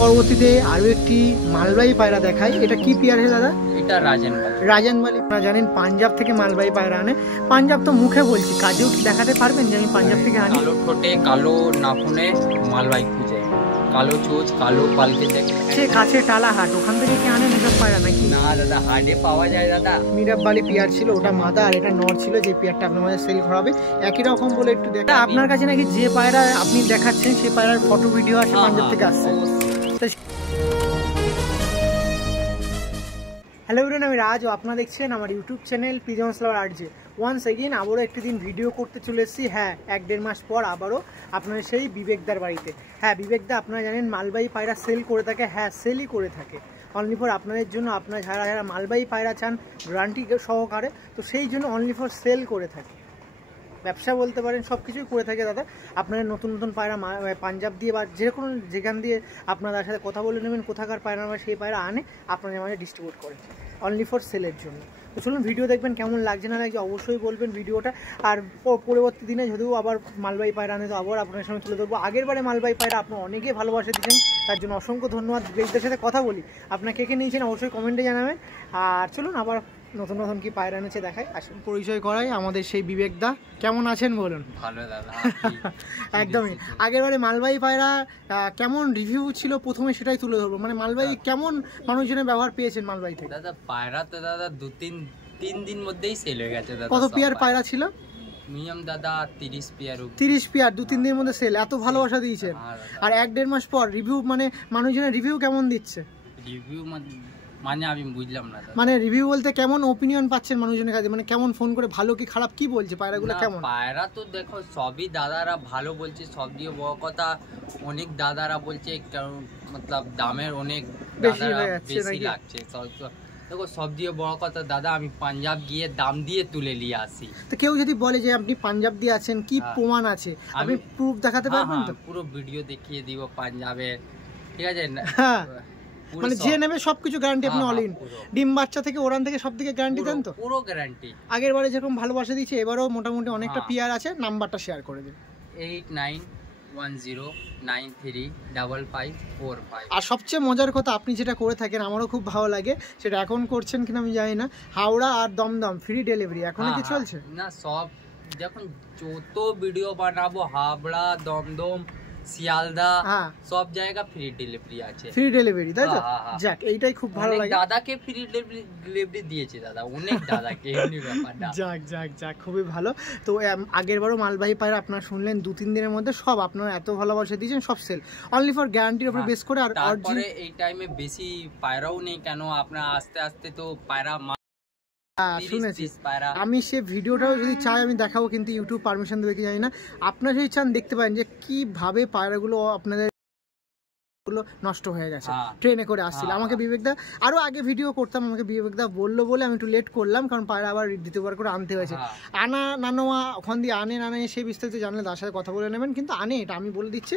পরবর্তীতে আরও একটি মালবাহী পায়রা দেখাই। এটা কি পেয়ার হে দাদা? এটা রাজানবালি। আপনারা জানেন পাঞ্জাব থেকে মালবাহী পায়রা আনে। পাঞ্জাব তো মুখে বলছি, কাজেও কি দেখাতে পারবেন যে আমি পাঞ্জাব থেকে আনি? কালো ঠোঁটে, কালো নাখুনে মালবাহী খুঁজে, কালো চোচ, কালো পালকে দেখে সে কাছে টালা হাট, ওখান থেকে কি আনেন এসব পায়রা নাকি? না দাদা, হাটে পাওয়া যায় দাদা। মিরাববালি পেয়ার ছিল, ওটা মাদা আর এটা নর ছিল। যে পেয়ারটা আপনার মাঝে সেল করা হবে একই রকম বলে একটু দেখা। আপনার কাছে নাকি যে পায়রা আপনি দেখাচ্ছেন সেই পায়রার ফটো ভিডিও আছে পাঞ্জাব থেকে আসছে। হ্যালো এভরিওয়ান, আমি রাজ ও আপনারা দেখছেন আমার YouTube channel pigeons lover RJ. Once again আবারও একটি দিন ভিডিও করতে চলে এসেছি। হ্যাঁ, 1-1.5 মাস পর আবারও আপনাদের সেই বিবেকদার বাড়িতে। হ্যাঁ, বিবেকদা আপনারা জানেন মালবাহী পায়রা সেল করে থাকে। হ্যাঁ, সেলই করে থাকে অনলি ফর আপনাদের জন্য। আপনারা যারা যারা মালবাহী পায়রা চান গ্যারান্টি সহকারে, তো সেই জন্য অনলি ফর সেল করে থাকে। ব্যবসা বলতে পারেন, সব কিছুই করে থাকে দাদা। আপনারা নতুন নতুন পায়রা পাঞ্জাব দিয়ে বা যে কোনো যেখান দিয়ে আপনাদের সাথে কথা বলে নেবেন কোথাকার পায়রা আমরা সেই পায়রা আনে আপনাদের মাঝে ডিস্ট্রিবিউট করে অনলি ফর সেলের জন্য। তো চলুন ভিডিও দেখবেন, কেমন লাগছে না লাগছে অবশ্যই বলবেন ভিডিওটা। আর পরবর্তী দিনে যদিও আবার মালবাহী পায়রা আনে তো আবার আপনার সঙ্গে তুলে ধরবো। আগের বারে মালবাহী পায়রা আপনার অনেকেই ভালোবাসা দিচ্ছেন, তার জন্য অসংখ্য ধন্যবাদ। বিবেকদের সাথে কথা বলি, আপনার কে কে নিয়েছেন অবশ্যই কমেন্টে জানাবেন। আর চলুন আবার নতুন নতুন কি পায়রা এনেছে দেখাই। আসুন পরিচয় করাই, আমাদের সেই বিবেকদা। কেমন আছেন বলুন? ভালো দাদা। একদমই। আগের বারে মালবাহী পায়রা কেমন রিভিউ ছিল প্রথমে সেটাই তুলে ধরবো। মানে মালবাহী কেমন মানুষজনের ব্যবহার পেয়েছেন মালবাহী থেকে? দাদা পায়রা তো দাদা 2-3 দিন মধ্যেই সেল হয়ে গেছে দাদা। কত পেয়ার পায়রা ছিল? মিনিমাম দাদা 30 পেয়ার। 30 পেয়ার 2-3 দিনের মধ্যে সেল। এত ভালোবাসা দিয়েছেন। আর 1-1.5 মাস পর রিভিউ, মানে মানুষজনের রিভিউ কেমন দিচ্ছে? রিভিউ মানে আমি বুঝলাম না। মানে রিভিউ বলতে কেমন ওপিনিয়ন পাচ্ছেন মানুষজনের কাছে? মানে কেমন ফোন করে ভালো কি খারাপ কি বলছে পায়রাগুলো কেমন? পায়রা তো দেখো সবই দাদারা ভালো বলছে। সব দিয়ে বড় কথা অনেক দাদারা বলছে মতলব দামের অনেক বেশি লাগছে। দেখো সব দিয়ে বড় কথা দাদা, আমি পাঞ্জাব গিয়ে দাম দিয়ে তুলে নিয়ে আসি। তো কেউ যদি বলে যে আপনি পাঞ্জাব দিয়ে আছেন, কি প্রমাণ আছে? আপনি প্রুফ দেখাতে পারবেন তো? পুরো ভিডিও দেখিয়ে দিব পাঞ্জাবে, ঠিক আছে? হ্যাঁ, মানে যে নেবে সবকিছু গ্যারান্টি আপনি অল ইন। ডিম বাচ্চা থেকে ওরান থেকে সব দিকে গ্যারান্টি দেন তো? পুরো গ্যারান্টি। আগের বারে যেরকম ভালোবাসা দিয়েছে এবারেও মোটামুটি অনেকটা পিয়ার আছে। নাম্বারটা শেয়ার করে দিন। 8910935545। আর সবচেয়ে মজার কথা, আপনি যেটা করে থাকেন আমারও খুব ভালো লাগে, সেটা এখন করছেন কিনা আমি জানি না, হাওড়া আর দমদম ফ্রি ডেলিভারি এখনো কি চলছে? না, সব যখন যত ভিডিও বানাবো হাওড়া, দমদম, শিয়ালদা সব জায়গা ফ্রি ডেলিভারি আছে। ফ্রি ডেলিভারি, তাই তো? যাক, এইটাই খুব ভালো লাগে। দাদাকে ফ্রি ডেলিভারি দিয়েছে দাদা, অনেক দাদাকে। যাক যাক যাক, খুবই ভালো। তো আগের বারও মালবাহী পায়রা আপনারা শুনলেন 2-3 দিনের মধ্যে সব আপনারা এত ভালোবাসা দিয়েছেন, সব সেল অনলি ফর গ্যারান্টির উপর বেস করে। আর তারপরে এই টাইমে বেশি পায়রাও নেই কেন, আপনার আস্তে আস্তে তো পায়রা শুনেছি। আমি সে ভিডিওটাও যদি চাই আমি দেখাবো, কিন্তু ইউটিউব পারমিশন দেবে কি জানি না। আপনারা যদি চান দেখতে পারেন যে কিভাবে পায়রাগুলো আপনাদের নষ্ট হয়ে গেছে। ট্রেনে করে আসছিল, আমাকে বিবেকদা আরো আগে ভিডিও করতাম, আমাকে বিবেকদা বললো বলে আমি একটু লেট করলাম, কারণ পায়রা আবার দ্বিতীয়বার করে আনতে হয়েছে। আনা নানোয়া ওখান দিয়ে আনে না নেই সেই বিস্তারিত জানলে তার সাথে কথা বলে নেবেন, কিন্তু আনে, এটা আমি বলে দিচ্ছি।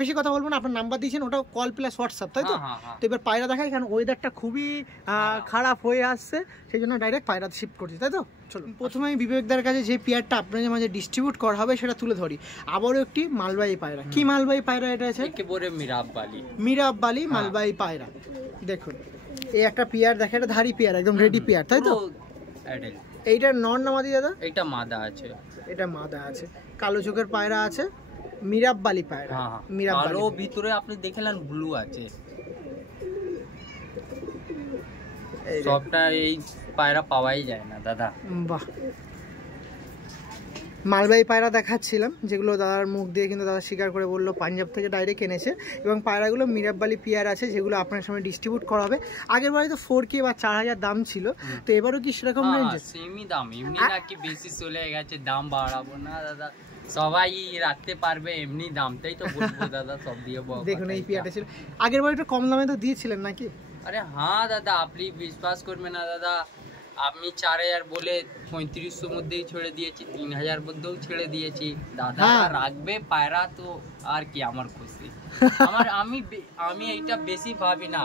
বেশি কথা বলবো না, আপনার নাম্বার দিয়েছেন ওটা কল প্লাস হোয়াটসঅ্যাপ, তাই তো? তো এবার পায়রা দেখাই, কারণ ওয়েদারটা খুবই খারাপ হয়ে আসছে, সেই জন্য ডাইরেক্ট পায়রা শিফট করছি, তাই তো? চলুন প্রথমে আমি বিবেকদার কাছে যে পেয়ারটা আপনাদের মাঝে ডিস্ট্রিবিউট করা হবে সেটা তুলে ধরি। আবারও একটি মালবাহী পায়রা। কি মালবাহী পায়রা এটা আছে? একেবারে মিরাববালি মালবাহী পায়রা। দেখুন এই একটা পেয়ার, দেখে এটা ধারি পেয়ার, একদম রেডি পেয়ার, তাই তো? এইটার নর না মাদি দাদা? এটা মাদা আছে। এটা মাদা আছে, কালো চোখের পায়রা আছে, মিরাববালি পায়রা। মিরাববালি ভিতরে আপনি দেখলেন ব্লু আছে। সবটা এই পায়রা পাওয়াই যায় না দাদা। বাহ, মালবাহী পায়রা দেখাচ্ছিলাম যেগুলো দাদার মুখ দিয়ে কিন্তু দাদা স্বীকার করে বললো পাঞ্জাব থেকে ডাইরেক্ট এনেছে, এবং পায়রাগুলো মিরাববালি পেয়ার আছে যেগুলো আপনার সামনে ডিস্ট্রিবিউট করা হবে। আগের বারে তো 4K বা 4000 দাম ছিল, তো এবারও কি সেরকম রেঞ্জে? সেমই দাম, এমনি নাকি বেশি চলে গেছে, দাম বাড়াবো না দাদা, সবাই রাখতে পারবে এমনি দামটাই তো বলবো দাদা। সব দিয়ে দেখুন এই পেয়ারটা ছিল আগের বারে, একটু কম দামে তো দিয়েছিলেন নাকি? আরে হ্যাঁ দাদা, আপনি বিশ্বাস করবেন না দাদা, আমি 4000 বলে 3500 মধ্যেই ছেড়ে দিয়েছি, 3000 মধ্যেও ছেড়ে দিয়েছি দাদা। রাখবে পায়রা তো আর কি, আমার খুশি। আমি এইটা বেশি ভাবি না,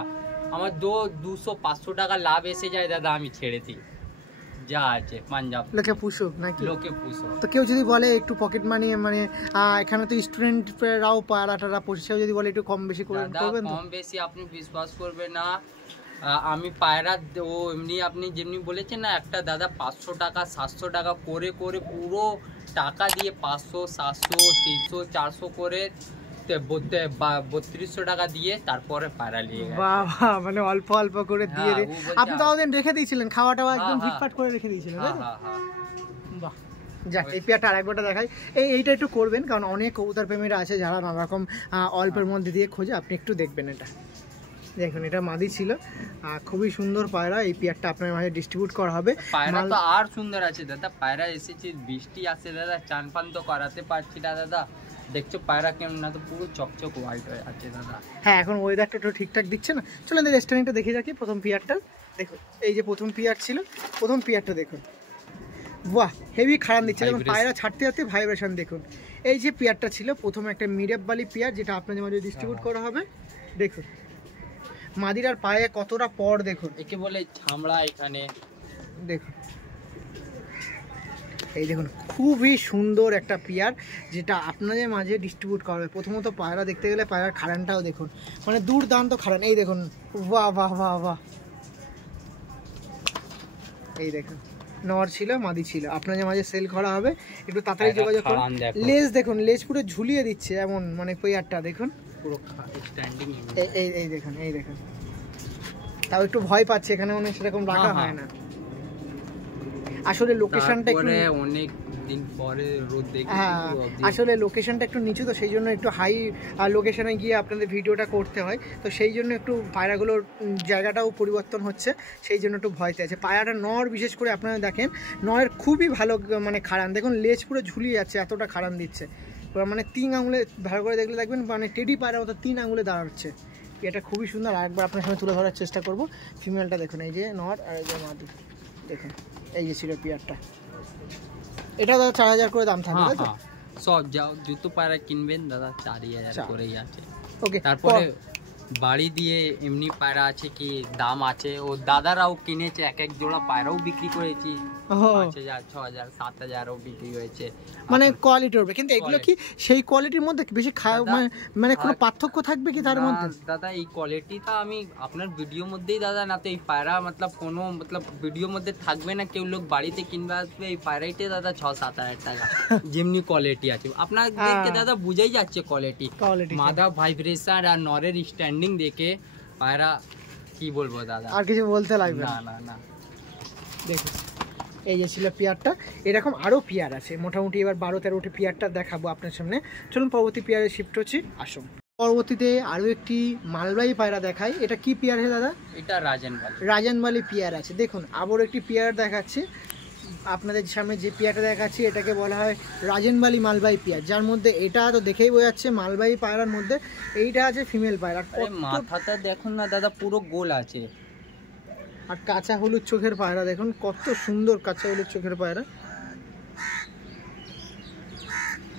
আমার 200-500 টাকা লাভ এসে যায় দাদা, আমি ছেড়ে দিই। যা আছে পাঞ্জাব লোকে পুষুক নাকি? লোকে পুষো। তো কেউ যদি বলে একটু পকেট মানি, মানে এখানে তো স্টুডেন্টরাও পায়রাটারা পোষে, যদি বলে একটু কম বেশি করবেন? কম বেশি আপনি বিশ্বাস করবে না, আমি পায়রা ও এমনি আপনি যেমনি বলেছেন না, একটা দাদা 500 টাকা 700 টাকা করে করে পুরো টাকা দিয়ে 500 700 300 400 করে 3200 টাকা দিয়ে তারপরে পায়রা নিয়ে গেছে। বাবা, মানে অল্প অল্প করে দিয়ে আপনি তো ওদিন রেখে দিয়েছিলেন, খাওয়া টাওয়া একদম ফিটফাট করে রেখে দিয়েছিলেন, তাই তো? বাহ, যাক এই পেয়ারটা আরেকবারটা দেখাই। এইটা একটু করবেন, কারণ অনেক কবুতর প্রেমীরা আছে যারা নানা রকম অল্পের মধ্যে দিয়ে খোঁজে, আপনি একটু দেখবেন। এটা দেখুন, এটা মাদি ছিল, খুবই সুন্দর পায়রা। এই পেয়ারটা আপনার মাঝে ডিস্ট্রিবিউট করা হবে। পায়রা তো আর সুন্দর আছে দাদা, পায়রা এসেছে, বৃষ্টি আছে দাদা, চান পান তো করাতে পারছি না দাদা। দেখছো পায়রা কেমন, না তো পুরো চকচক হোয়াইট হয়ে আছে দাদা। হ্যাঁ, এখন ওয়েদারটা একটু ঠিকঠাক দিচ্ছে না। চলেন রেস্টুরেন্টটা দেখে রাখি। প্রথম পেয়ারটা দেখুন, এই যে প্রথম পেয়ার ছিল, প্রথম পেয়ারটা দেখুন, বাহ হেভি খারাপ দিচ্ছে, যেমন পায়রা ছাড়তে ছাড়তে ভাইব্রেশন দেখুন। এই যে পেয়ারটা ছিল প্রথমে, একটা মিডিয়াম বালি পেয়ার, যেটা আপনাদের মাঝে ডিস্ট্রিবিউট করা হবে। দেখুন মাদির আর পায়ে কতটা পর দেখুন, একে বলে ছামড়া। এখানে দেখুন, এই দেখুন খুবই সুন্দর একটা পেয়ার, যেটা আপনাদের মাঝে ডিস্ট্রিবিউট করা হবে। প্রথমত পায়রা দেখতে গেলে পায়রার খাড়ানটাও দেখুন, মানে দুর্দান্ত খাড়ান। এই দেখুন, বাহ বাহ বাহ বাহ, এই দেখুন নর ছিল মাদি ছিল, আপনাদের মাঝে সেল করা হবে। একটু তাড়াতাড়ি যোগাযোগ করুন। লেজ দেখুন, লেজ পুরো ঝুলিয়ে দিচ্ছে এমন, মানে পেয়ারটা দেখুন পুরো স্ট্যান্ডিং। এই দেখুন, এই দেখুন, তাও একটু ভয় পাচ্ছে, এখানে মনে সেরকম রাখা হয় না। আসলে লোকেশনটা একটু অনেক দিন পরে রোদ দেখি, আসলে লোকেশনটা একটু নিচু, তো সেই জন্য একটু হাই লোকেশনে গিয়ে আপনাদের ভিডিওটা করতে হয়। তো সেই জন্য একটু পায়রাগুলোর জায়গাটাও পরিবর্তন হচ্ছে, সেই জন্য একটু ভয়তে আছে। পায়রাটা নর বিশেষ করে আপনারা দেখেন, নয়ের খুবই ভালো মানে খাড়ান দেখুন, লেজ পুরো ঝুলিয়ে যাচ্ছে, এতটা খাড়ান দিচ্ছে, মানে 3 আঙুলে ভালো করে দেখলে দেখবেন, মানে টেডি পায়রার মতো 3 আঙুলে দাঁড়াচ্ছে। এটা খুবই সুন্দর। আরেকবার আপনার সামনে তুলে ধরার চেষ্টা করব। ফিমেলটা দেখুন, এই যে নর আর এই যে মাদি, দেখুন এই যে ছিল পেয়ারটা। এটা দাদা 4000 করে দাম থাকবে, তাই তো? সব যাও জুতো পায়রা কিনবেন দাদা 4000 করেই আছে। ওকে, তারপরে বাড়ি দিয়ে এমনি পায়রা আছে কি দাম আছে, ও দাদারাও কিনেছে, এক এক জোড়া পায়রাও বিক্রি করেছি, 5000 6000 7000ও বিক্রি হয়েছে, মানে কোয়ালিটির উপরে। কিন্তু এগুলো কি সেই কোয়ালিটির মধ্যে বেশি মানে কোনো পার্থক্য থাকবে কি তার মধ্যে? দাদা এই কোয়ালিটিটা আমি আপনার ভিডিও মধ্যেই দাদা, না তো এই পায়রা মতলব কোনো মতলব ভিডিও মধ্যে থাকবে না, কেউ লোক বাড়িতে কিনবে আসবে, এই পায়রাইতে দাদা 6-7 হাজার টাকা যেমনি কোয়ালিটি আছে আপনার দেখতে দাদা বুঝাই যাচ্ছে কোয়ালিটি। মাদা ভাইব্রেশন আর নরের স্ট্যান্ডিং দেখে পায়রা কি বলবো দাদা, আর কিছু বলতে লাগবে না না না। দেখুন এই যে ছিল পেয়ারটা, এরকম আরও পেয়ার আছে মোটামুটি। এবার 12-13টি পেয়ারটা দেখাবো আপনার সামনে। চলুন পরবর্তী পেয়ারে শিফট হচ্ছি, আসুন। পরবর্তীতে আরও একটি মালবাহী পায়রা দেখাই। এটা কি পেয়ার আছে দাদা? এটা রাজানবালি। রাজানবালি পেয়ার আছে। দেখুন আবার একটি পেয়ার দেখাচ্ছি আপনাদের সামনে। যে পেয়ারটা দেখাচ্ছি এটাকে বলা হয় রাজানবালি মালবাহী পেয়ার, যার মধ্যে এটা তো দেখেই বোঝা যাচ্ছে মালবাহী পায়রার মধ্যে এইটা আছে ফিমেল পায়রা। মাথাটা দেখুন না দাদা পুরো গোল আছে, আর কাঁচা হলুদ চোখের পায়রা দেখুন, কত সুন্দর কাঁচা হলুদ চোখের পায়রা।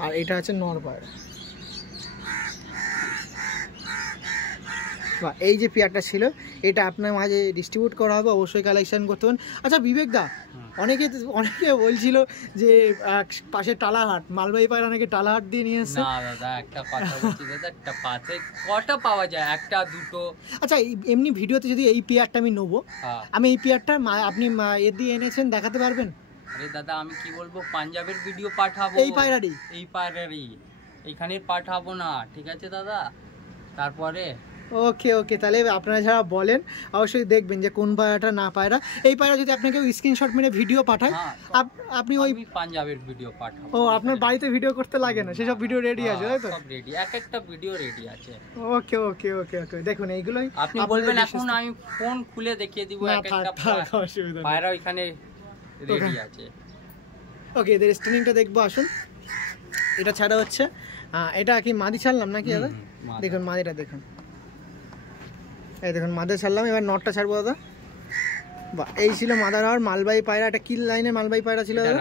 আর এটা আছে নর পায়রা। বা এই যে পেয়ারটা ছিল এটা আপনার মাঝে ডিস্ট্রিবিউট করা হবে, অবশ্যই কালেকশন করতে হবে। আচ্ছা বিবেক দা, অনেকে বলছিল যে পাশে টালাহাট মালবাহী পায়রা নাকি টালাহাট দিয়ে নিয়ে এসেছে। না দাদা একটা কথা বলছি দাদা, একটা পাতে কটা পাওয়া যায়, একটা দুটো। আচ্ছা এমনি ভিডিওতে যদি এই পেয়ারটা আমি নেবো, আমি এই পেয়ারটা আপনি এর দিয়ে এনেছেন দেখাতে পারবেন? আরে দাদা আমি কি বলবো, পাঞ্জাবের ভিডিও পাঠাবো, এই পায়রারই এইখানে পাঠাবো না, ঠিক আছে দাদা? তারপরে ওকে ওকে, তাহলে আপনারা যারা বলেন অবশ্যই দেখবেন যে কোন পায়রাটা না পায়রা। এই পায়রা যদি আপনাকে স্ক্রিনশট মেরে ভিডিও পাঠায়, আপনি ওই পাঞ্জাবের ভিডিও পাঠাবো। ও আপনার বাড়িতে ভিডিও করতে লাগে না, সেসব ভিডিও রেডি আছে, তাই তো? সব রেডি, এক একটা ভিডিও রেডি আছে। ওকে ওকে ওকে ওকে, দেখুন এইগুলোই আপনি বলবেন, এখন আমি ফোন খুলে দেখিয়ে দিব এক একটা পায়রা ওইখানে রেডি আছে। ওকে, এদের স্ট্যান্ডিংটা দেখবো, আসুন। এটা ছাড়া হচ্ছে এটা কি মাদি ছাড়লাম নাকি দাদা? দেখুন মাদিটা দেখুন, এই দেখুন মাদা ছাড়লাম। এবার নটটা ছাড়বো দাদা। বা এই ছিল মাদার আর মালবাহী পায়রা। এটা কি লাইনের মালবাহী পায়রা ছিল দাদা?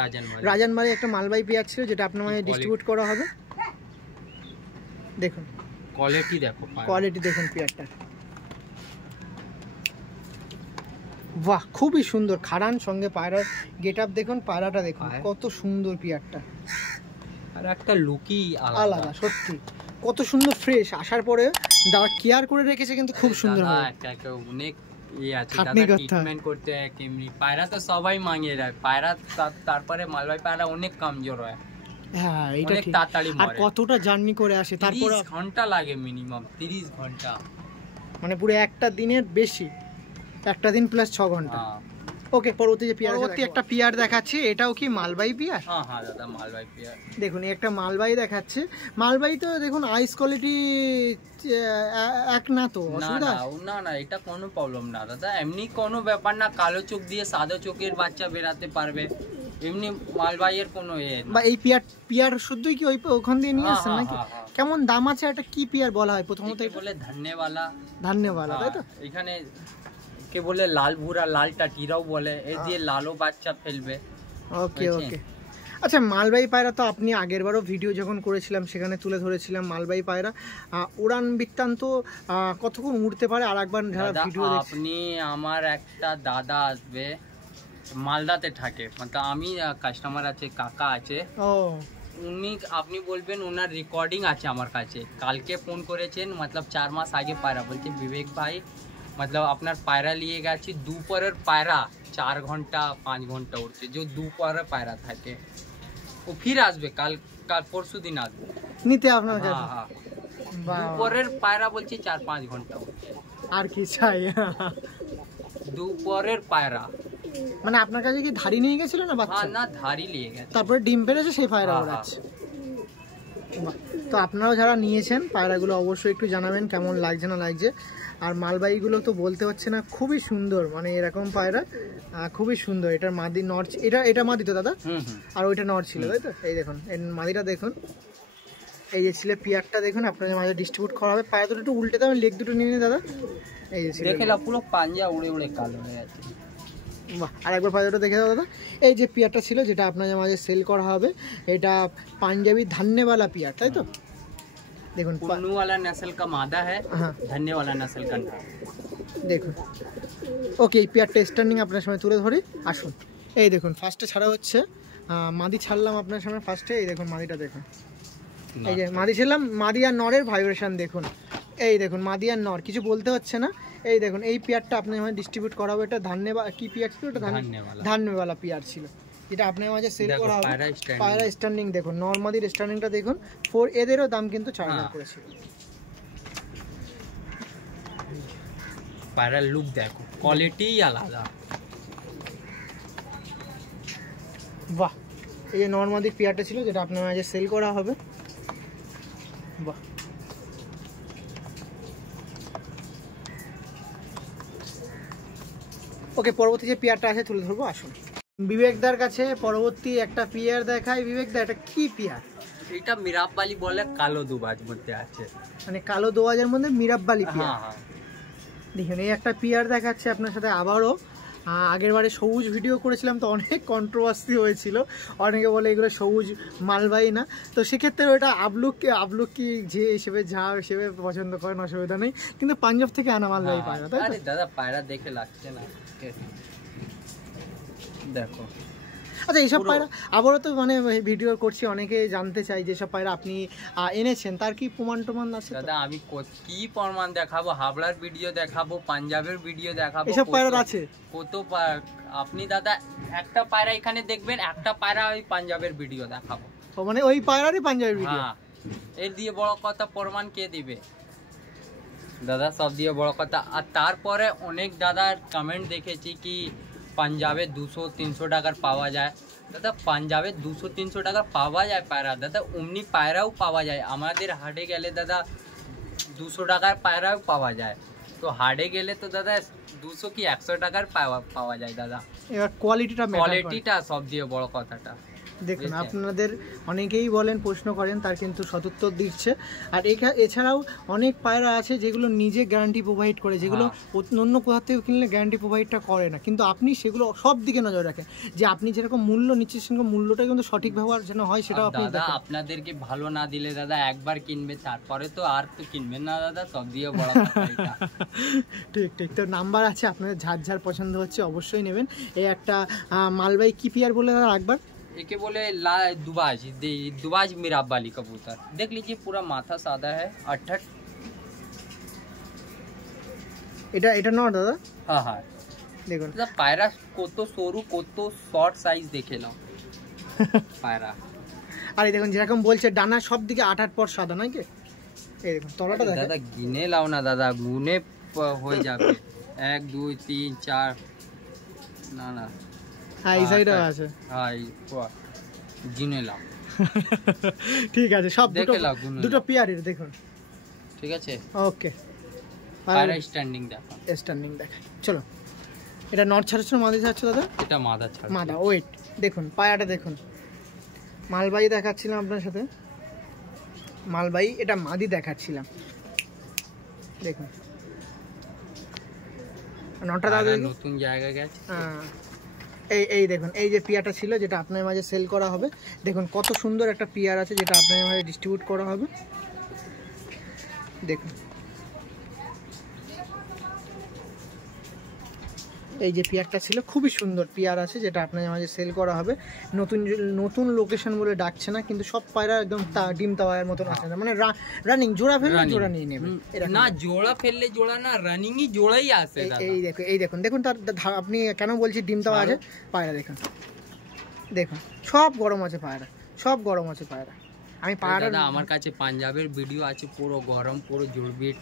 রাজানবাড়ি একটা মালবাহী পেয়ার ছিল, যেটা আপনার মানে ডিস্ট্রিবিউট করা হবে। দেখুন কোয়ালিটি, দেখো কোয়ালিটি দেখুন পেয়ারটা। বাহ, খুবই সুন্দর খাড়ান, সঙ্গে পায়রার গেট আপ দেখুন, পায়রাটা দেখুন কত সুন্দর পিয়ারটা, আর একটা লুকই আলাদা সত্যি, কত সুন্দর ফ্রেশ। আসার পরে যারা কেয়ার করে রেখেছে কিন্তু খুব সুন্দর হবে। অনেক ট্রিটমেন্ট করতে হয় কেমনি, পায়রা তো সবাই মাঙিয়ে রাখ, পায়রা তারপরে মালবাহী পায়রা অনেক কমজোর হয়। হ্যাঁ, এটা ঠিক। আর কতটা জার্নি করে আসে, তারপর 30 ঘন্টা লাগে মিনিমাম, 30 ঘন্টা, মানে পুরো একটা দিনের বেশি, একটা দিন প্লাস 6 ঘন্টা। ওকে, পরবর্তী যে পিয়ার, পরবর্তী একটা পিয়ার দেখাচ্ছি, এটাও কি মালবাহী পিয়ার? হ্যাঁ হ্যাঁ দাদা, মালবাহী পিয়ার। দেখুন একটা মালবাহী দেখাচ্ছে, মালবাহী তো দেখুন আইস কোয়ালিটি এক না তো, অসুবিধা না না, এটা কোনো প্রবলেম না দাদা, এমনি কোনো ব্যাপার না, কালো চোখ দিয়ে সাদা চোখের বাচ্চা বেরাতে পারবে, এমনি মালবাহীর কোনো বা এই পিয়ার শুদ্ধই কি ওখান দিয়ে নিয়ে আসছেন নাকি? কেমন দাম আছে? এটা কি পিয়ার বলা হয় প্রথমত? বলে ধন্যবালা, তাই তো? এখানে কে বলে লাল ভুরা, লাল টাটিরাও বলে, এই দিয়ে লালও বাচ্চা ফেলবে। ওকে ওকে। আচ্ছা, মালবাহী পায়রা তো আপনি আগেরবারও ভিডিও যখন করেছিলাম সেখানে তুলে ধরেছিলাম মালবাহী পায়রা, উড়ান বৃত্তান্ত কতক্ষণ উড়তে পারে আর একবার যারা ভিডিও দেখছেন। আপনি, আমার একটা দাদা আসবে মালদাতে থাকে, মানে আমি কাস্টমার আছে, কাকা আছে, উনি, আপনি বলবেন ওনার রেকর্ডিং আছে আমার কাছে, কালকে ফোন করেছেন, মতলব 4 মাস আগে পায়রা, বলছে বিবেক ভাই मतलब আপনার পায়রা নিয়ে গেছি, দুপুরের পায়রা 4 ঘন্টা 5 ঘন্টা উঠছে, যে দুপুরের পায়রা থাকে ও ফির আসবে, কাল পরশু দিন আসবে নিতে আপনার কাছে। হ্যাঁ, দুপুরের পায়রা বলছি 4-5 ঘন্টা উঠছে, আর কি চাই? দুপুরের পায়রা মানে আপনার কাছে কি ধাড়ি নিয়ে গেছিল না বাচ্চা? না, ধাড়ি নিয়ে গেছে, তারপরে ডিম পেড়েছে, সেই পায়রা ওড়াচ্ছে। তো আপনারাও যারা নিয়েছেন পায়রাগুলো অবশ্যই একটু জানাবেন কেমন লাগছে না লাগছে। আর মালবাহীগুলো তো বলতে হচ্ছে না, খুবই সুন্দর, মানে এরকম পায়রা খুবই সুন্দর। এটার মাদি নর, এটা মাদি তো দাদা, আর ওইটা নর ছিল তাই তো? এই দেখুন এর মাদিটা দেখুন, এই যে ছিল পিয়ারটা দেখুন, আপনাদের মাঝে ডিস্ট্রিবিউট করা হবে। পায়রা দুটো একটু উল্টে দেবেন, লেগ দুটো নিয়ে নিন দাদা। এই যে দেখে না, পুরো পাঞ্জা উড়ে উড়ে কালো হয়ে যাচ্ছে। বাহ, আর একবার পায়রাটা দেখে দাও দাদা। এই যে পিয়ারটা ছিল যেটা আপনাদের মাঝে সেল করা হবে, এটা পাঞ্জাবি ধান্যওয়ালা পিয়ার তাই তো? দেখুন पुन्नू वाला नस्ल का मादा है, धन्य वाला नस्ल का দেখুন। ওকে, এই পিয়ারটা স্ট্যান্ডিং আপনার সামনে তুলে ধরি, আসুন। এই দেখুন ফার্স্টে ছাড়া হচ্ছে, মাদি ছাড়লাম আপনার সামনে ফার্স্টে। এই দেখুন মাদিটা দেখুন, এই যে মাদি ছিলাম, মাদি আর নরের ভাইব্রেশন দেখুন। এই দেখুন মাদি আর নর, কিছু বলতে হচ্ছে না। এই দেখুন এই পিয়ারটা আপনার মাঝে ডিস্ট্রিবিউট করা হবে। এটা ধান্যওয়ালা কি পিয়ার ছিল? এটা ধান্যওয়ালা পিয়ার ছিল, যেটা আপনার মাঝে সেল করা হবে। পায়রা স্ট্যান্ডিং দেখুন, নর্মাদির স্ট্যান্ডিংটা দেখুন। এদেরও দাম কিন্তু 4000 করেছিল। পায়রার লুক দেখো, কোয়ালিটি আলাদা। বাহ, এই যে নর্মাদির পিয়ারটা ছিল যেটা আপনার মাঝে সেল করা হবে। বাহ, ওকে, পরবর্তী যে পিয়ারটা আছে তুলে ধরবো, আসুন। বিবেকদার কাছে পরবর্তী একটা পিয়ার দেখাই। বিবেকদা, এটা কি পিয়ার? এটা মিরাববালি বলে, কালো দুবাজ মধ্যে আছে, মানে কালো দোয়াজের মধ্যে মিরাববালি পিয়ার। হ্যাঁ, দেখুন এই একটা পিয়ার দেখাচ্ছে আপনার সাথে আবারও। আগের বারে সবুজ ভিডিও করেছিলাম তো অনেক কন্ট্রোভার্সি হয়েছিল, অনেকে বলে এগুলো সবুজ মালবাহী না। তো সেক্ষেত্রে ওটা আবলুক কি যে হিসেবে যা হিসেবে পছন্দ করেন, অসুবিধা নেই, কিন্তু পাঞ্জাব থেকে আনা মালবাহী পায়রা তাই তো? দাদা পায়রা দেখে লাগছে না, দেখো। আচ্ছা, এইসব পায়রা আবারও তো মানে ভিডিও করছি, অনেকে জানতে চাই যেসব পায়রা আপনি এনেছেন তার কি প্রমাণ আছে? দাদা আমি কি প্রমাণ দেখাবো? হাবড়ার ভিডিও দেখাবো, পাঞ্জাবের ভিডিও দেখাবো, এসব পায়রা আছে কত। আপনি দাদা একটা পায়রা এখানে দেখবেন, একটা পায়রা ওই পাঞ্জাবের ভিডিও দেখাবো, মানে ওই পায়রারই পাঞ্জাবের ভিডিও। হ্যাঁ, এর দিয়ে বড় কথা প্রমাণ কে দিবে দাদা? সব দিয়ে বড় কথা। আর তারপরে অনেক দাদার কমেন্ট দেখেছি কি পাঞ্জাবে 200-300 টাকার পাওয়া যায়। দাদা পাঞ্জাবে 200-300 টাকা পাওয়া যায় পায়রা, দাদা অমনি পায়রাও পাওয়া যায়। আমাদের হাটে গেলে দাদা 200 টাকার পায়রাও পাওয়া যায়। তো হাটে গেলে তো দাদা 200 কি 100 টাকার পাওয়া যায় দাদা। এবার কোয়ালিটিটা সব দিয়ে বড় কথাটা। দেখুন বুঝেছেন? আপনাদের অনেকেই বলেন, প্রশ্ন করেন, তার কিন্তু সদুত্তর দিচ্ছে। আর এছাড়াও অনেক পায়রা আছে যেগুলো নিজে গ্যারান্টি প্রোভাইড করে, যেগুলো অন্য কোথাও থেকে কিনলে গ্যারান্টি প্রোভাইডটা করে না, কিন্তু আপনি সেগুলো সব দিকে নজর রাখেন যে আপনি যেরকম মূল্য নিচ্ছেন সেরকম মূল্যটা কিন্তু সঠিক ব্যবহার যেন হয়, সেটাও আপনি দাদা দেখেন। আপনাদেরকে ভালো না দিলে দাদা একবার কিনবে, তারপরে তো আর তো কিনবেন না দাদা, সব দিয়ে বড় কথা এটা। ঠিক ঠিক। তো নাম্বার আছে, আপনাদের যার যার পছন্দ হচ্ছে অবশ্যই নেবেন। এই একটা মালবাই কি পিয়ার বলে দাদা একবার? एके बोले दुबाज मिराब वाली कबूतर, देख लीजिए पूरा माथा सादा है, 68। এটা নট দাদা? हाँ हाँ দেখুন दादा पायरा কত সরু কত শর্ট সাইজ দেখে নাও পায়রা। আর এই দেখুন যেরকম বলছে ডানা সব দিকে 8 পর সাদা নয় কি? এই দেখুন তলাটা দেখেন দাদা গিনে লাও না দাদা, গুনে হয়ে যাবে 1 2 3 4, না না হ্যাঁ এই সাইডে আছে। হ্যাঁ গিনে লাও। ঠিক আছে, সব দেখে লাও, গুনে দুটো লাও। পিয়ারের দেখুন। ঠিক আছে, ওকে, পায়রা স্ট্যান্ডিং দেখো, স্ট্যান্ডিং দেখাই। চলো, এটা নট ছাড়াচ্ছ মাদি ছাড়ছ দাদা? এটা মাদা ছাড়া। মাদা। ওয়েট দেখুন, পায়াটা দেখুন। মালবাই দেখাচ্ছিলাম আপনার সাথে, মালবাই এটা মাদি দেখাচ্ছিলাম, দেখুন নটা দাদা নতুন জায়গা গেছে। এই দেখুন, এই যে পিয়াটা ছিল যেটা আপনার মাঝে সেল করা হবে, দেখুন কত সুন্দর একটা পিয়ার আছে যেটা আপনার মাঝে ডিস্ট্রিবিউট করা হবে। দেখুন এই যে পিয়ারটা ছিল খুবই সুন্দর পিয়ার আছে যেটা আপনার মাঝে সেল করা হবে। নতুন লোকেশন বলে ডাকছে না, কিন্তু সব পায়রা একদম ডিম তাওয়ার মতন আছে না, মানে রানিং জোড়া ফেললে জোড়া নিয়ে নেবে না, জোড়া ফেললে জোড়া না, রানিং ই জোড়াই আসে দাদা। এই দেখুন তার আপনি কেন বলছি ডিম তাওয়া আছে পায়রা, দেখুন সব গরম আছে পায়রা, সব গরম আছে পায়রা। আমি পায়রা দাদা আমার কাছে পাঞ্জাবের ভিডিও আছে, পুরো গরম, পুরো জোরবিট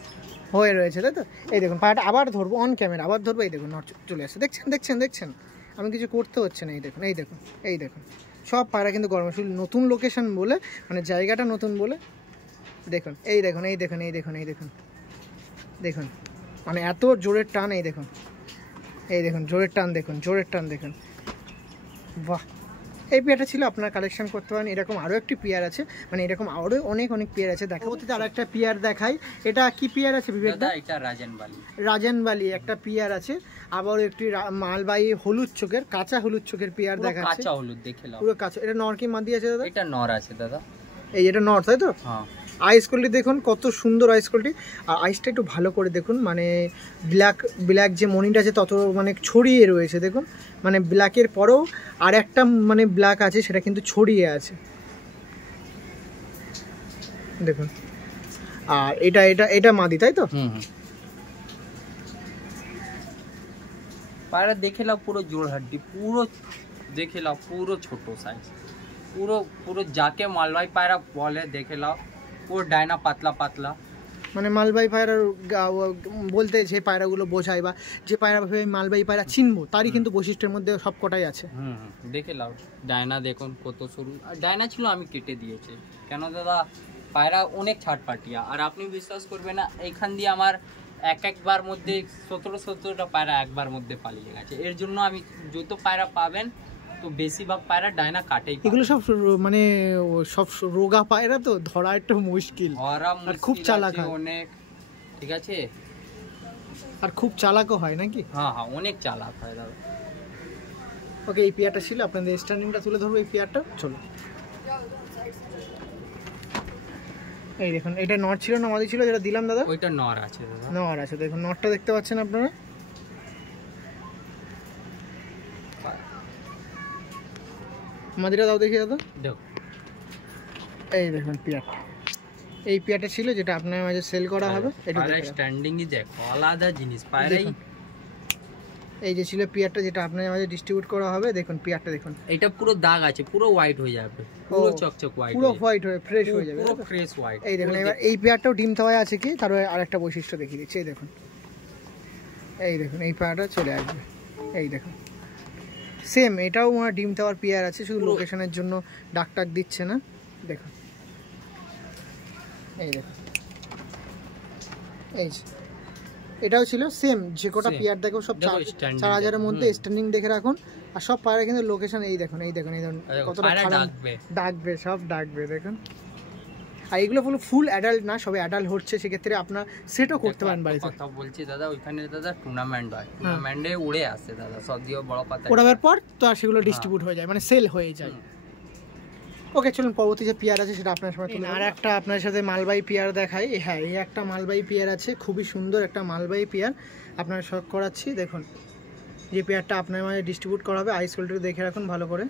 হয়ে রয়েছে, তাই তো? এই দেখুন পায়রাটা আবার ধরবো, অন ক্যামেরা আবার ধরবো। এই দেখুন নট চলে আসছে, দেখছেন আমি কিছু করতে হচ্ছে না। এই দেখুন সব পায়রা কিন্তু গরম, শুধু নতুন লোকেশন বলে, মানে জায়গাটা নতুন বলে। দেখুন এই দেখুন মানে এত জোরের টান, এই দেখুন জোরের টান দেখুন। বাহ, এই পেয়ারটা ছিল, আপনার কালেকশন করতে পারেন। এরকম আরও একটি পেয়ার আছে, মানে এরকম আরও অনেক পেয়ার আছে। দেখাবো তো আর একটা পেয়ার দেখাই। এটা কি পেয়ার আছে বিবেক দা? এটা রাজানবালি একটা পেয়ার আছে, আবার একটি মালবাই হলুদ চোখের, কাঁচা হলুদ চোখের পেয়ার দেখাচ্ছে। কাঁচা হলুদ দেখে নাও, পুরো কাঁচা। এটা নর কি মাদি আছে দাদা? এটা নর আছে দাদা। এই এটা নর, তাই তো? হ্যাঁ। আইস কোয়ালিটি দেখুন কত সুন্দর আইস কোয়ালিটি। আর আইসটা একটু ভালো করে দেখুন, মানে ব্ল্যাক যে মনিটা আছে তত মানে ছড়িয়ে রয়েছে, দেখুন মানে ব্ল্যাকের পরেও আর একটা মানে ব্ল্যাক আছে, সেটা কিন্তু ছড়িয়ে আছে, দেখুন। আর এটা মাদি, তাই তো? পায়রা দেখে নাও, পুরো জোড় হাড্ডি, পুরো দেখে নাও, পুরো ছোট সাইজ, পুরো যাকে মালবাই পায়রা বলে দেখে নাও, পুরো ডায়না পাতলা পাতলা। মানে মালবাই পায়রা বলতে যে পায়রাগুলো বোঝায়, বা যে পায়রা মালবাই পায়রা চিনবো, তারই কিন্তু বৈশিষ্ট্যের মধ্যে সব কটাই আছে। দেখে নাও ডায়না দেখুন কত সরু, ডায়না ছিল আমি কেটে দিয়েছি, কেন দাদা পায়রা অনেক ছাটপাটিয়া। আর আপনি বিশ্বাস করবেন না, এইখান দিয়ে আমার একবার মধ্যে 17টা পায়রা একবার মধ্যে পালিয়ে গেছে। এর জন্য আমি যত পায়রা পাবেন তো বেশিরভাগ পায়রা ডায়না কাটেই। এগুলো সব মানে সব রোগা পায়রা, তো ধরা একটু মুশকিল, আর খুব চালাক হয় অনেক। ঠিক আছে, আর খুব চালাকও হয় নাকি? হ্যাঁ অনেক চালাক হয় দাদা। ওকে, এই পেয়ারটা ছিল, আপনাদের স্ট্যান্ডিংটা তুলে ধরবো এই পেয়ারটা। চলো, এই দেখুন এটা নর ছিল না মাদি ছিল যেটা দিলাম দাদা? ওইটা নর আছে দাদা, নর আছে। দেখুন নরটা দেখতে পাচ্ছেন আপনারা, মাদিটা দাও দেখি দাদা। দেখো এই দেখুন পেয়ারটা, এই পেয়ারটা ছিল যেটা আপনার মাঝে সেল করা হবে। এটা স্ট্যান্ডিংই দেখো, আলাদা জিনিস পায়রাই। এই যে ছিল পেয়ারটা যেটা আপনার মাঝে ডিস্ট্রিবিউট করা হবে, দেখুন পেয়ারটা দেখুন, এটা পুরো দাগ আছে, পুরো হোয়াইট হয়ে যাবে, পুরো চকচক হোয়াইট, পুরো হোয়াইট হয়ে ফ্রেশ হয়ে যাবে, পুরো ফ্রেশ হোয়াইট। এই দেখুন এবার এই পেয়ারটাও ডিম তাওয়ায় আছে কি, তার আরেকটা বৈশিষ্ট্য দেখিয়ে দিচ্ছি। এই দেখুন এই পেয়ারটা চলে আসবে, এই দেখুন সেম এটাও আমার ডিম তাওয়ার পেয়ার আছে, শুধু লোকেশনের জন্য ডাক দিচ্ছে না। দেখুন এই দেখুন, এই এটাও ছিল সেম, যে কটা Same. পেয়ার দেখো সব দেখো standing 4000 এর মধ্যে হুম। স্ট্যান্ডিং দেখে রাখুন। আর সব পায়রা কিন্তু লোকেশন এই দেখুন, এই দেখুন, এই দেখুন কতটা পায়রা খারাপ ডাকবে। ডাকবে, সব ডাকবে দেখুন। আর এগুলো ফুল অ্যাডাল্ট না, সবে অ্যাডাল্ট হচ্ছে, সেক্ষেত্রে আপনার সেটও করতে পারেন বাড়িতে। কথা বলছি দাদা, ওইখানে দাদা টুর্নামেন্ট হয়, টুর্নামেন্টে উড়ে আসে দাদা, সব দিয়ে বড় কথা। ওড়াবার পর তো আর সেগুলো ডিস্ট্রিবিউট হয়ে যায়, মানে সেল হয়ে যায়। ওকে চলুন পরবর্তী যে পেয়ার আছে সেটা আপনার সামনে তুলে আর একটা আপনার সাথে মালবাহী পেয়ার দেখাই। হ্যাঁ, এই একটা মালবাহী পেয়ার আছে, খুবই সুন্দর একটা মালবাহী পেয়ার আপনার শখ করাচ্ছি। দেখুন যে পেয়ারটা আপনার মাঝে ডিস্ট্রিবিউট করা হবে, আইস কোয়ালিটি দেখে রাখুন ভালো করে।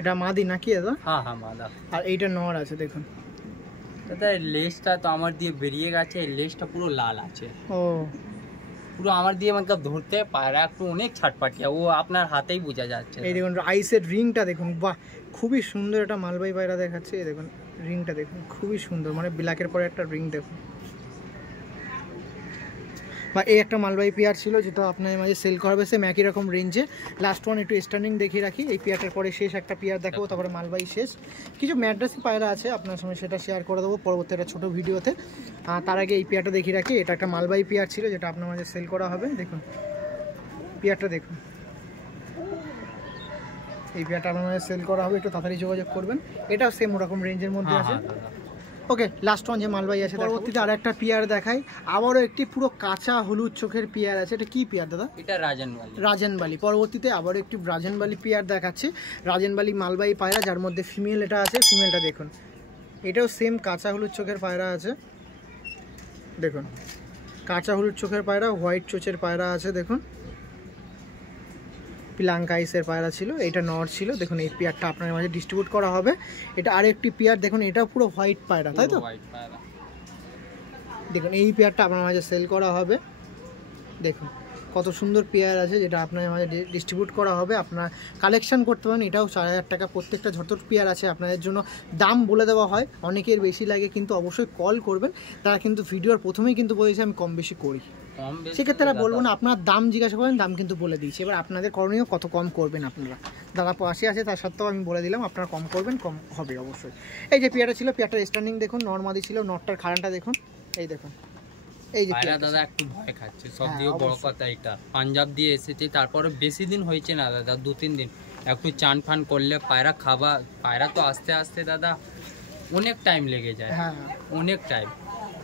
এটা মাদি নাকি দাদা? হ্যাঁ হ্যাঁ মাদা। আর এইটা নর আছে দেখুন দাদা, এই লেজটা তো আমার দিয়ে বেরিয়ে গেছে, এই লেজটা পুরো লাল আছে, ও পুরো আমার দিয়ে मतलब ধরতে পায়রা একটু অনেক ছাটপাটিয়া, ও আপনার হাতেই বোঝা যাচ্ছে। এই দেখুন আইসের রিংটা দেখুন, বাহ খুবই সুন্দর একটা মালবাহী পায়রা দেখাচ্ছে। এই দেখুন রিংটা দেখুন, খুবই সুন্দর, মানে ব্ল্যাকের পরে একটা রিং দেখুন। বা এই একটা মালবাহী পেয়ার ছিল যেটা আপনার মাঝে সেল করবে, সে একই রকম রেঞ্জে। লাস্ট ওয়ান একটু স্ট্যান্ডিং দেখিয়ে রাখি, এই পেয়ারটার পরে শেষ একটা পেয়ার দেখাবো, তারপরে মালবাহী শেষ। কিছু ম্যাড্রাসি পায়রা আছে আপনার সঙ্গে, সেটা শেয়ার করে দেবো পরবর্তী একটা ছোটো ভিডিওতে। তার আগে এই পেয়ারটা দেখিয়ে রাখি, এটা একটা মালবাহী পেয়ার ছিল যেটা আপনার মাঝে সেল করা হবে। দেখুন পেয়ারটা দেখুন, এই পেয়ারটা আপনার মাঝে সেল করা হবে, একটু তাড়াতাড়ি যোগাযোগ করবেন। এটাও সেম ওরকম রেঞ্জের মধ্যে আছে। ওকে লাস্ট ওয়ান যে মালবাহী আছে, পরবর্তীতে আর একটা পেয়ার দেখাই, আবারও একটি পুরো কাঁচা হলুদ চোখের পেয়ার আছে। এটা কি পেয়ার দাদা? এটা রাজনবালি। রাজনবালি। পরবর্তীতে আবারও একটি রাজনবালি পেয়ার দেখাচ্ছে, রাজনবালি মালবাহী পায়রা, যার মধ্যে ফিমেল এটা আছে। ফিমেলটা দেখুন, এটাও সেম কাঁচা হলুদ চোখের পায়রা আছে। দেখুন কাঁচা হলুদ চোখের পায়রা, হোয়াইট চোচের পায়রা আছে। দেখুন পিলাঙ্কা আইসের পায়রা ছিল, এটা নর ছিল। দেখুন এই পেয়ারটা আপনার মাঝে ডিস্ট্রিবিউট করা হবে। এটা আরেকটি পেয়ার দেখুন, এটাও পুরো হোয়াইট পায়রা, তাই তো? দেখুন এই পেয়ারটা আপনার মাঝে সেল করা হবে। দেখুন কত সুন্দর পেয়ার আছে, যেটা আপনার মাঝে ডিস্ট্রিবিউট করা হবে। আপনার কালেকশন করতে পারেন, এটাও 4000 টাকা। প্রত্যেকটা যত পেয়ার আছে আপনাদের জন্য দাম বলে দেওয়া হয়, অনেকের বেশি লাগে, কিন্তু অবশ্যই কল করবেন। তারা কিন্তু ভিডিওর প্রথমেই কিন্তু বলেছে আমি কম বেশি করি, সেক্ষেত্রে বলবো না, আপনার দাম জিজ্ঞাসা করেন, দাম কিন্তু বলে দিয়েছি। এবার আপনাদের করণীয় কত কম করবেন আপনারা। দাদা পাশে আছে, তার সত্ত্বেও আমি বলে দিলাম আপনারা কম করবেন, কম হবে অবশ্যই। এই যে পেয়ারটা ছিল, পেয়ারটার স্ট্যান্ডিং দেখুন, নর্মাদি ছিল, নটটার খাড়ানটা দেখুন। এই দেখুন এই যে দাদা একটু ভয় খাচ্ছে, সব দিয়ে বড় কথা। এটা পাঞ্জাব দিয়ে এসেছে, তারপরে বেশি দিন হয়েছে না দাদা, 2-3 দিন। একটু চান ফান করলে পায়রা খাবা, পায়রা তো আস্তে আস্তে দাদা অনেক টাইম লেগে যায়। হ্যাঁ অনেক টাইম,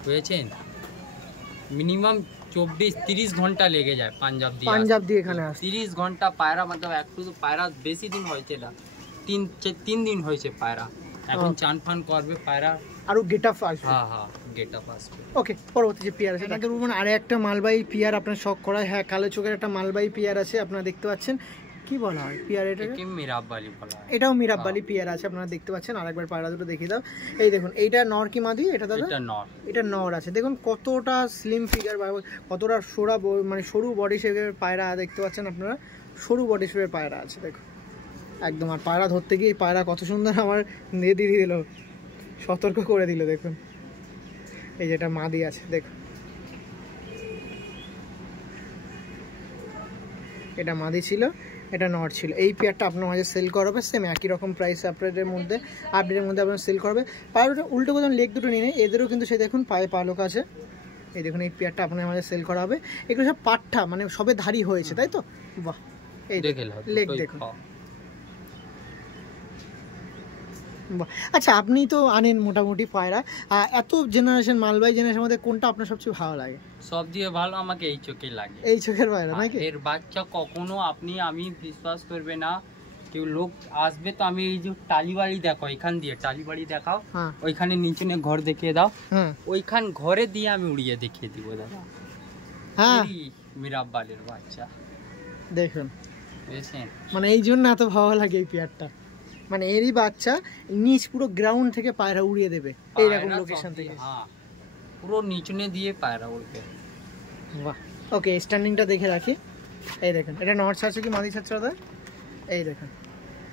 বুঝেছেন? মিনিমাম 24-30 ঘন্টা লেগে যায় পাঞ্জাব দিয়ে এখানে 30 ঘন্টা পায়রা, मतलब একটু তো পায়রা বেশি দিন হয়েছে না, 3 দিন হয়েছে পায়রা। এখন চান ফান করবে পায়রা, আরো গেট আপ আসবে। হ্যাঁ গেট আপ আসবে। ওকে পরবর্তী যে পেয়ার আছে তাদের উপর আরে একটা মালবাহী পেয়ার আপনার শখ করা। হ্যাঁ কালো চোখের একটা মালবাহী পেয়ার আছে, আপনারা দেখতে পাচ্ছেন। কি বলা হয় পেয়ার এটাকে? মিরাববালি বলা হয়। এটাও মিরাববালি পেয়ার আছে, আপনারা দেখতে পাচ্ছেন। আরেকবার পায়রা দুটো দেখিয়ে দাও। এই দেখুন এইটা নর কি মাদি? এটা দাদা এটা নর। এটা নর আছে। দেখুন কতটা স্লিম ফিগার, কতটা সোরা, মানে সরু বডি শেপের পায়রা দেখতে পাচ্ছেন আপনারা, সরু বডি শেপের পায়রা আছে দেখুন একদম। আর পায়রা ধরতে গিয়ে পায়রা কত সুন্দর আমার দিয়ে দিল, সতর্ক করে দিল। দেখুন এই যেটা মাদি আছে, দেখুন এটা মাদি ছিল, এটা নর ছিল। এই পেয়ারটা আপনার মাঝে সেল করাবে, সেম একই রকম প্রাইস আপডেটের মধ্যে আপনার সেল করবে। পায়রাটা উল্টো করে লেগ দুটো নিয়ে নেই, এদেরও কিন্তু সে দেখুন পায়ে পালক আছে। এই দেখুন এই পেয়ারটা আপনার মাঝে সেল করা হবে। এগুলো সব পাঠা, মানে সবে ধারি হয়েছে, তাই তো? বাহ, এই লেগ দেখুন। আচ্ছা আপনি তো আনেন মোটামুটি পায়রা, এত জেনারেশন মালবাহী জেনারেশনের মধ্যে কোনটা আপনার সবচেয়ে ভালো লাগে? সব দিয়ে ভালো আমাকে এই চোখে লাগে, এই চোখের পায়রা নাকি? এর বাচ্চা কখনো আমি বিশ্বাস করবে না, কেউ লোক আসবে তো আমি এই যে টালিবাড়ি দেখো, এখান দিয়ে টালিবাড়ি দেখাও, ওইখানে নিচে ঘর দেখিয়ে দাও, ওইখান ঘরে দিয়ে আমি উড়িয়ে দেখিয়ে দিব দাদা। হ্যাঁ মিরাববালির বাচ্চা দেখুন, বুঝেছেন? মানে এই জন্য এত ভালো লাগে এই পেয়ারটা, মানে এরই বাচ্চা নিচ পুরো গ্রাউন্ড থেকে পায়রা উড়িয়ে দেবে এইরকম লোকেশন থেকে। হ্যাঁ পুরো নিচনে দিয়ে পায়রা উড়বে। বাহ, ওকে স্ট্যান্ডিংটা দেখে রাখি। এই দেখুন এটা নর ছাড়ছে কি মাদি ছাড়ছে দাদা? এই দেখুন,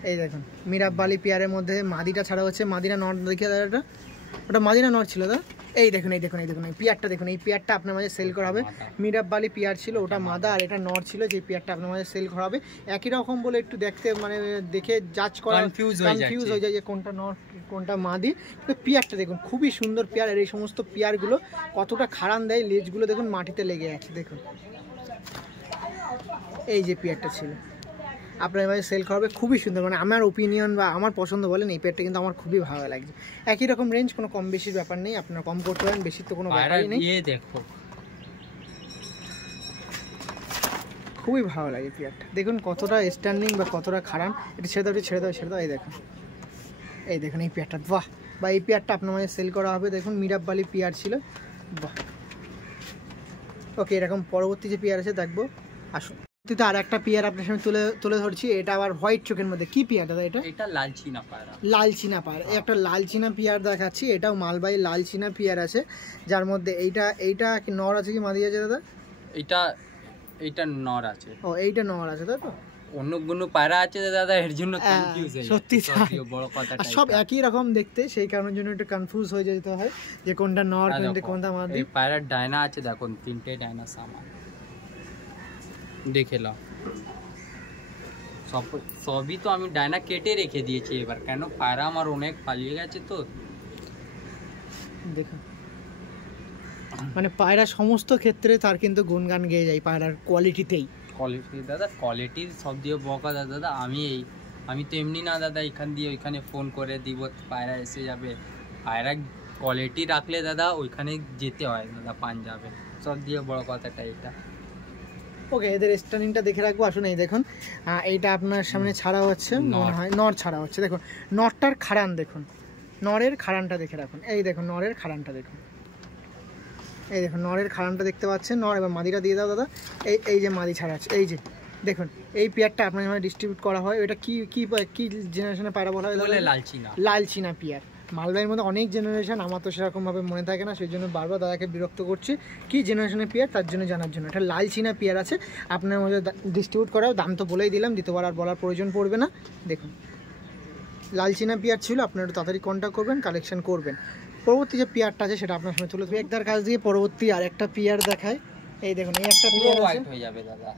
এই দেখুন মিরাববালি পেয়ারের মধ্যে মাদিটা ছাড়া হচ্ছে। মাদিনা নর দেখিয়ে দাদা, ওটা মাদিনা নর ছিল দাদা। এই দেখুন এই দেখুন এই দেখুন এই পেয়ারটা দেখুন, এই পেয়ারটা আপনার মাঝে সেল করা হবে। মিরাব বালি পেয়ার ছিল, ওটা মাদা আর এটা নর ছিল, যে পেয়ারটা আপনার মাঝে সেল করা হবে। একই রকম বলে একটু দেখতে মানে দেখে জাজ করা কনফিউজ হয়ে যায় যে কোনটা নর কোনটা মাদি। তো পেয়ারটা দেখুন খুবই সুন্দর পেয়ার, আর এই সমস্ত পেয়ারগুলো কতটা খাড়ান দেয়, লেজগুলো দেখুন মাটিতে লেগে আছে দেখুন। এই যে পেয়ারটা ছিল আপনার এবার সেল করা হবে, খুবই সুন্দর, মানে আমার ওপিনিয়ন বা আমার পছন্দ বলেন এই পেয়ারটা কিন্তু আমার খুবই ভালো লাগছে। একই রকম রেঞ্জ, কোনো কম বেশির ব্যাপার নেই, আপনারা কম করতে পারেন, বেশি তো কোনো ব্যাপারই নেই। দেখো খুবই ভালো লাগে পেয়ারটা, দেখুন কতটা স্ট্যান্ডিং বা কতটা খারাপ। এটা ছেড়ে দাও ছেড়ে দাও ছেড়ে দাও, এই দেখুন এই দেখুন এই পেয়ারটা, বাহ বা এই পেয়ারটা আপনার মাঝে সেল করা হবে। দেখুন মিরাব বালি পেয়ার ছিল, বাহ। ওকে, এরকম পরবর্তী যে পেয়ার আছে দেখবো, আসুন। আর একটা পেয়ার আপনার সামনে তুলে ধরছি, এটা আবার হোয়াইট চোখের মধ্যে। কি পেয়ার দাদা এটা? এটা লালচিনা পায়রা। লালচিনা পায়রা, এই একটা লালচিনা পেয়ার দেখাচ্ছি, এটাও মালবাহী লালচিনা পেয়ার আছে, যার মধ্যে এইটা কি নর আছে কি মাদি আছে দাদা? এইটা নর আছে। ও এইটা নর আছে তাই তো, অন্য কোনো পায়রা আছে দাদা, এর জন্য কনফিউজ হয়ে সত্যি বড় কথা, সব একই রকম দেখতে, সেই কারণের জন্য একটু কনফিউজ হয়ে যেতে হয় যে কোনটা নর কোনটা মাদি। এই পায়রার ডায়না আছে দেখুন, 3টে ডায়না সামান দেখে নাও। সবই তো আমি ডায়না কেটে রেখে দিয়েছি এবার, কেন পায়রা আমার অনেক পালিয়ে গেছে তো। দেখুন মানে পায়রা সমস্ত ক্ষেত্রে তার কিন্তু গুণগান গেয়ে যায় পায়রার কোয়ালিটিতেই। কোয়ালিটি দাদা, কোয়ালিটির সব দিয়ে বকা দাদা। আমি তো এমনি না দাদা এখান দিয়ে ওইখানে ফোন করে দিব, পায়রা এসে যাবে। পায়রা কোয়ালিটি রাখলে দাদা ওইখানে যেতে হয় দাদা, পাঞ্জাবে। সব দিয়ে বড় কথাটা এটা। ওকে, এদের স্ট্যান্ডিংটা দেখে রাখবো। আসুন এই দেখুন, এইটা আপনার সামনে ছাড়া হচ্ছে, মনে হয় নর ছাড়া হচ্ছে। দেখুন নরটার খাড়ান দেখুন, নরের খাড়ানটা দেখে রাখুন। এই দেখুন নরের খাড়ানটা দেখুন, এই দেখুন নরের খাড়ানটা দেখতে পাচ্ছেন। নর, এবার মাদিটা দিয়ে দাও দাদা। এই যে মাদি ছাড়া আছে, এই যে দেখুন এই পেয়ারটা আপনার যেমন ডিস্ট্রিবিউট করা হয়, ওইটা কি কি কি জেনারেশনের পায়রা বলা হয়? লালচিনা পেয়ার। মালবাহীর মধ্যে অনেক জেনারেশন, আমার তো সেরকমভাবে মনে থাকে না, সেই জন্য বারবার দাদাকে বিরক্ত করছি কি জেনারেশনের পেয়ার তার জন্য জানার জন্য। এটা লালচিনা পেয়ার আছে আপনার মধ্যে ডিস্ট্রিবিউট করাও, দাম তো বলেই দিলাম, দ্বিতীয়বার আর বলার প্রয়োজন পড়বে না। দেখুন লালচিনা পেয়ার ছিল, আপনারা একটু তাড়াতাড়ি কন্ট্যাক্ট করবেন, কালেকশন করবেন। পরবর্তী যে পেয়ারটা আছে সেটা আপনার সামনে তুলে ধরবো। একদার কাছ দিয়ে পরবর্তী আর একটা পেয়ার দেখায়। এই দেখুন এই একটা পেয়ার আছে, হয়ে যাবে দাদা,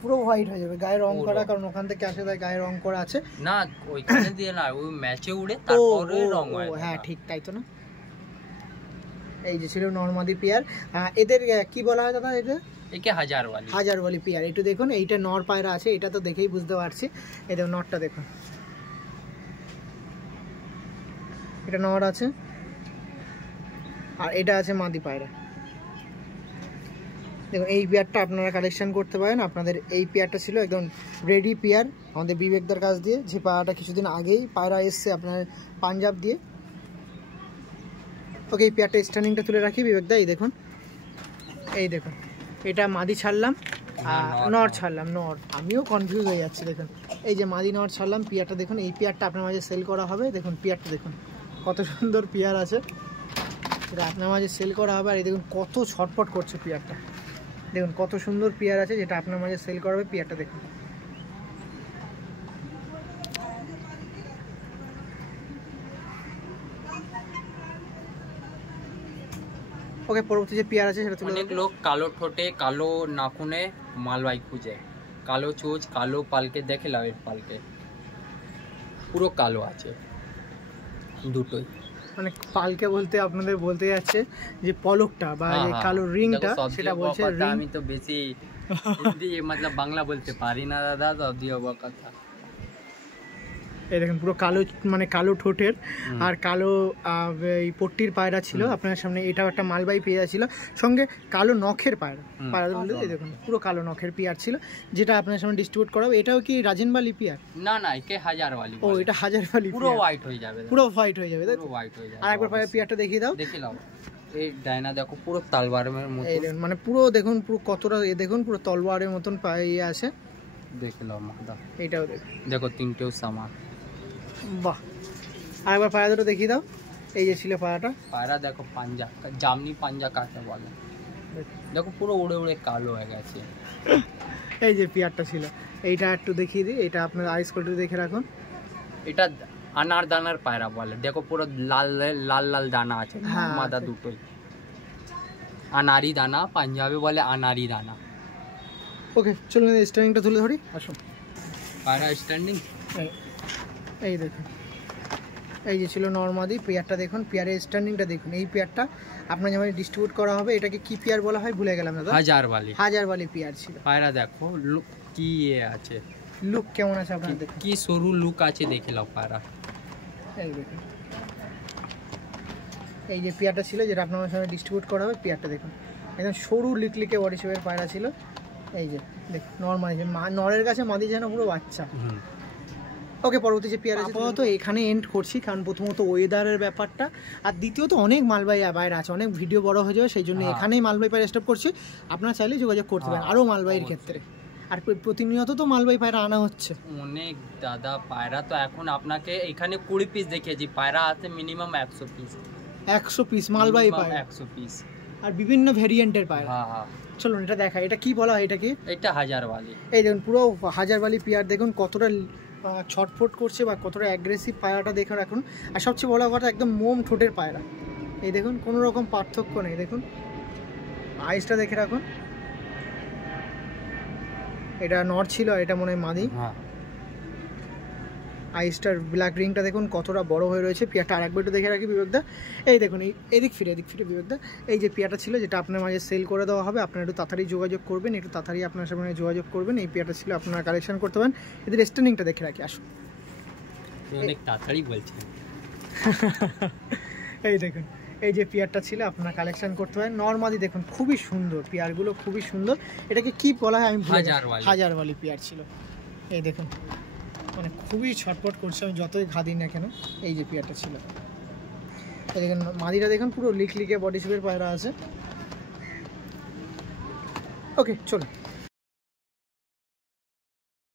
পুরো হোয়াইট হয়ে যাবে, গায়ে রং করা, কারণ ওখান থেকে আসে তাই গায়ে রং করা আছে না, ওইখানে দিয়ে না, ওই ম্যাচে উড়ে তারপরে রং হয়। হ্যাঁ ঠিক তাই তো না। এই যে ছিল নরমাদি পেয়ার, এদের কি বলা হয় দাদা? একে হাজারওয়ালি পেয়ার। একটু দেখুন এইটা নর পায়রা আছে, এটা তো দেখেই বুঝতে পারছি। এই দেখুন নরটা দেখুন, এটা নর আছে আর এটা আছে মাদি পায়রা। দেখুন এই পেয়ারটা আপনারা কালেকশন করতে পারেন। আপনাদের এই পেয়ারটা ছিল একদম রেডি পেয়ার আমাদের বিবেকদার কাছ দিয়ে, যে পায়রাটা কিছুদিন আগেই পায়রা এসছে আপনার পাঞ্জাব দিয়ে। ওকে, এই পেয়ারটা স্ট্যান্ডিংটা তুলে রাখি বিবেকদা। এই দেখুন এটা মাদি ছাড়লাম নর ছাড়লাম, নর আমিও কনফিউজ হয়ে যাচ্ছি। দেখুন এই যে মাদি নর ছাড়লাম, পেয়ারটা দেখুন, এই পেয়ারটা আপনার মাঝে সেল করা হবে। দেখুন পেয়ারটা দেখুন কত সুন্দর পেয়ার আছে, এটা আপনার মাঝে সেল করা হবে। আর এই দেখুন কত ছটফট করছে পেয়ারটা, দেখুন কত সুন্দর পেয়ার আছে যেটা আপনার মাঝে সেল করা হবে। পেয়ারটা দেখুন ওকে, পরবর্তী যে পেয়ার আছে সেটা তুলে। অনেক লোক কালো ঠোঁটে কালো নাখুনে মালবাহী খুঁজে, কালো চোচ কালো পালকে, দেখে লাও এর পালকে পুরো কালো আছে দুটোই। মানে পালকে বলতে আপনাদের বলতে যাচ্ছে যে পলকটা বা যে কালো রিংটা, সেটা বলছে রিং। আমি তো বেশি হিন্দি मतलब বাংলা বলতে পারি না দাদা, সব দিয়ে কথা। এই দেখেন পুরো কালো, মানে কালো ঠোঁটের আর কালো এই পট্টির পায়রা ছিল আপনার সামনে। এটাও একটা মালবাহী পেয়ারা ছিল, সঙ্গে কালো নখের পায়রা বলতে। এই দেখুন পুরো কালো নখের পেয়ার ছিল, যেটা আপনার সামনে ডিস্ট্রিবিউট করা হবে। এটাও কি রাজেনবালি পেয়ার? না একে হাজারওয়ালি। ও এটা হাজারওয়ালি, পুরো হোয়াইট হয়ে যাবে, পুরো হোয়াইট হয়ে যাবে, পুরো হোয়াইট হয়ে যাবে। আর একবার পেয়ারটা দেখিয়ে দাও। দেখে নাও এই ডায়না, দেখো পুরো তলোয়ারের মতো। এই দেখুন মানে পুরো দেখুন পুরো কতটা, দেখুন পুরো তলোয়ারের মতন ইয়ে আছে। দেখে নাও মাদা, এটাও দেখো তিনটেও সামান, বাহ। আর একবার পায়রা দুটো দেখিয়ে দাও। এই যে ছিল পায়রা দেখো পাঞ্জা, জামনি পাঞ্জা কাকে বলে, দেখো পুরো উড়ে উড়ে কালো হয়ে গেছে। এই যে পেয়ারটা ছিল, এইটা একটু দেখিয়ে দিই। এটা আপনার আইস কোয়ালিটি দেখে রাখুন। এটা আনার দানার পায়রা বলে, দেখো পুরো লাল লাল লাল দানা আছে হ্যাঁ, মাথা দুটোই। আনারি দানা, পাঞ্জাবে বলে আনারি দানা। ওকে চলুন স্ট্যান্ডিংটা তুলে ধরি, আসুন। পায়রা স্ট্যান্ডিং এই দেখুন, এই যে ছিল নর্মাদি পেয়ারটা, দেখুন পেয়ারের স্ট্যান্ডিংটা দেখুন। এই পেয়ারটা আপনার যেমন ডিস্ট্রিবিউট করা হবে, এটাকে কি পেয়ার বলা হয় ভুলে গেলাম দাদা। হাজারওয়ালি পেয়ার ছিল। পায়রা দেখো লুক কি আছে, লুক কেমন আছে আপনার দেখুন, কি সরু লুক আছে দেখে নাও পায়রা। এই দেখুন, এই যে পেয়ারটা ছিল যেটা আপনার সঙ্গে ডিস্ট্রিবিউট করা হবে, পেয়ারটা দেখুন একদম সরু লিকলিকে বডি শেপের পায়রা ছিল। এই যে দেখুন নর্মাল, নরের কাছে মাদি যেন পুরো বাচ্চা। ওকে পরবর্তী যে পেয়ার আছে তো এখানে এন্ড করছি, কারণ প্রথমত ওয়েদারের ব্যাপারটা, আর দ্বিতীয়ত অনেক মালবাহী বাইরে আছে, অনেক ভিডিও বড় হয়ে যাবে, সেই জন্য এখানেই মালবাহী পায়রা স্টপ করছি। আপনারা চাইলে যোগাযোগ করতে পারেন আরও মালবাহীর ক্ষেত্রে। আর প্রতিনিয়ত তো মালবাহী পায়রা আনা হচ্ছে অনেক দাদা। পায়রা তো এখন আপনাকে এখানে 20 পিস দেখিয়েছি, পায়রা আছে মিনিমাম 100 পিস। 100 পিস মালবাহী পায়রা, 100 পিস, আর বিভিন্ন ভেরিয়েন্টের পায়রা। হ্যাঁ চলুন এটা দেখা, এটা কি বলা হয়, এটা কি? এটা হাজারওয়ালি। এই দেখুন পুরো হাজারওয়ালি পেয়ার, দেখুন কতটা ছটফট করছে বা কতটা অ্যাগ্রেসিভ পায়রাটা দেখুন এখন। আর সবচেয়ে বড় কথা একদম মোম ঠোঁটের পায়রা, এই দেখুন কোনো রকম পার্থক্য নেই। দেখুন আইসটা দেখে রাখুন, এটা নর ছিল, এটা মনে হয় মাদি। আইসটার ব্ল্যাক রিংটা দেখুন কতটা বড় হয়ে রয়েছে। পেয়ারটা আরেকবার একটু দেখে রাখি বিবেকদা, এই দেখুন এদিক ফিরে বিবেকদা, এই যে পেয়ারটা ছিল যেটা আপনার মাঝে সেল করে দেওয়া হবে, আপনারা একটু তাড়াতাড়ি যোগাযোগ করবেন, একটু তাড়াতাড়ি আপনার সামনে যোগাযোগ করবেন। এই পেয়ারটা ছিল আপনারা কালেকশন করতে পারেন। এদের স্ট্যান্ডিংটা দেখে রাখি, আসুন। অনেক তাড়াতাড়ি বলছে। এই দেখুন এই যে পেয়ারটা ছিল আপনারা কালেকশন করতে পারেন। নর্মালি দেখুন খুবই সুন্দর পেয়ারগুলো, খুবই সুন্দর। এটাকে কি বলা হয় আমি হাজারওয়ালি পেয়ার ছিল। এই দেখুন মানে খুবই ছটপট করছে, আমি যতই ঘা দিই না কেন। এই যে পেয়ারটা ছিল, এই দেখুন মাদিটা দেখুন পুরো লিকলিকে বডি শেপের পায়রা আছে। ওকে চলো।